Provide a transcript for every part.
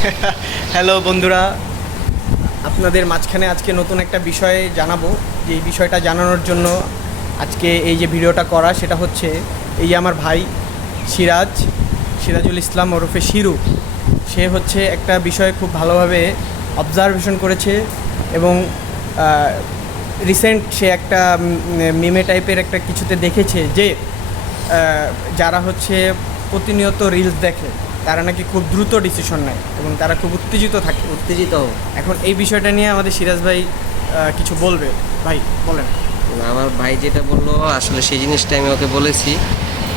Hello বন্ধুরা। আপনাদের মাঝখানে আজকে নতুন একটা বিষয়ে জানাব। যে এই বিষয়টা জানানোর জন্য আজকে এই যে ভিডিওটা করা, সেটা হচ্ছে এই যে আমার ভাই সিরাজ, সিরাজুল ইসলাম ওরফে শিরু। সে হচ্ছে একটা বিষয় খুব ভালোভাবে অবজারভেশন করেছে এবং রিসেন্ট সে একটা মিমে টাইপের একটা কিছুতে দেখেছে যে যারা হচ্ছে প্রতিনিয়ত রিলস দেখে তারা নাকি খুব দ্রুত ডিসিশন নেয় এবং তারা খুব উত্তেজিত থাকে। উত্তেজিত। এখন এই বিষয়টা নিয়ে আমাদের সিরাজ ভাই কিছু বলবে? ভাই বলেন। আমার ভাই যেটা বলল আসলে সেই জিনিসটা আমি ওকে বলেছি।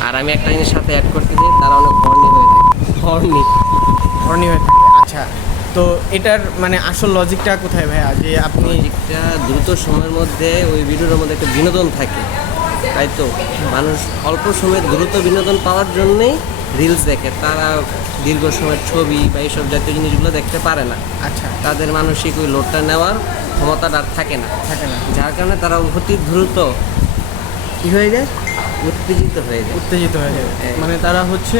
আর আমি একটা জিনিস সাথে অ্যাড করতে চাই তারা অনেক হর্নি হয়ে থাকে। হর্নি ধরনী হয়ে থাকে আচ্ছা। তো এটার মানে আসল লজিকটা কোথায় ভাইয়া? যে আপনি লজিকটা দ্রুত সময়ের মধ্যে ওই ভিডিওর মধ্যে একটা বিনোদন থাকে। তাই তো? মানুষ অল্প সময়ে দ্রুত বিনোদন পাওয়ার জন্যেই রিলস দেখে তারা দীর্ঘ সময়ের ছবি বা এইসব জাতীয় জিনিসগুলো দেখতে পারে না। আচ্ছা। তাদের মানসিক ওই লোডটা নেওয়ার ক্ষমতাটা আর থাকে না। থাকে না। যার কারণে তারা অতি দ্রুত কী হয়ে যায়? উত্তেজিত হয়ে যায়। উত্তেজিত হয়ে যাবে হ্যাঁ। মানে তারা হচ্ছে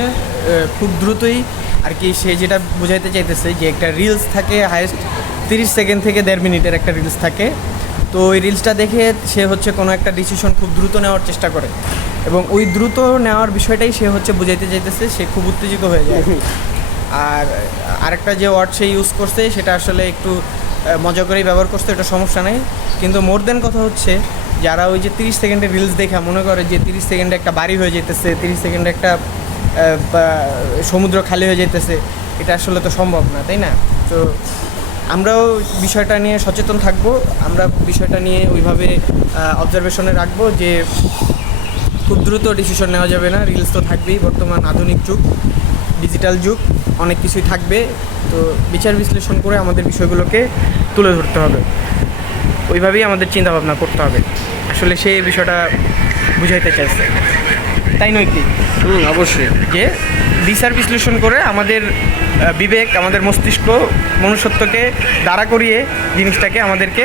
খুব দ্রুতই আর কি সে যেটা বোঝাইতে চাইতেছে যে একটা রিলস থাকে হায়েস্ট তিরিশ সেকেন্ড থেকে দেড় মিনিটের একটা রিলস থাকে। তো ওই রিলসটা দেখে সে হচ্ছে কোনো একটা ডিসিশন খুব দ্রুত নেওয়ার চেষ্টা করে। এবং ওই দ্রুত নেওয়ার বিষয়টাই সে হচ্ছে বুঝাইতে চাইতেছে সে খুব উত্তেজিত হয়ে যায়। আর আরেকটা যে ওয়ার্ড সে ইউজ করছে, সেটা আসলে একটু মজা করেই ব্যবহার করছে এটা সমস্যা নেই। কিন্তু মোর দেন কথা হচ্ছে, যারা ওই যে তিরিশ সেকেন্ডের রিলস দেখা মনে করে যে তিরিশ সেকেন্ডে একটা বাড়ি হয়ে যেতেছে তিরিশ সেকেন্ডে একটা সমুদ্র খালি হয়ে যেতেছে এটা আসলে তো সম্ভব না, তাই না? তো আমরাও বিষয়টা নিয়ে সচেতন থাকব। আমরা বিষয়টা নিয়ে ওইভাবে অবজারভেশনে রাখব যে খুব দ্রুত ডিসিশন নেওয়া যাবে না। রিলস তো থাকবেই, বর্তমান আধুনিক যুগ ডিজিটাল যুগ, অনেক কিছুই থাকবে। তো বিচার বিশ্লেষণ করে আমাদের বিষয়গুলোকে তুলে ধরতে হবে। ওইভাবেই আমাদের চিন্তা ভাবনা করতে হবে। আসলে সে বিষয়টা বুঝাইতে চাইছে। তাই নয় কি? হুম অবশ্যই। যে বিচার বিশ্লেষণ করে আমাদের বিবেক আমাদের মস্তিষ্ক মনুষ্যত্বকে দাঁড়া করিয়ে জিনিসটাকে আমাদেরকে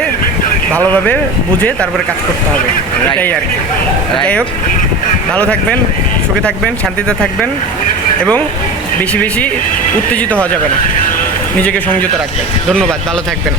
ভালোভাবে বুঝে তারপরে কাজ করতে হবে. এটাই আর কি. যাই হোক ভালো থাকবেন সুখে থাকবেন শান্তিতে থাকবেন এবং বেশি বেশি উত্তেজিত হওয়া যাবে না। নিজেকে সংযত রাখবেন। ধন্যবাদ ভালো থাকবেন।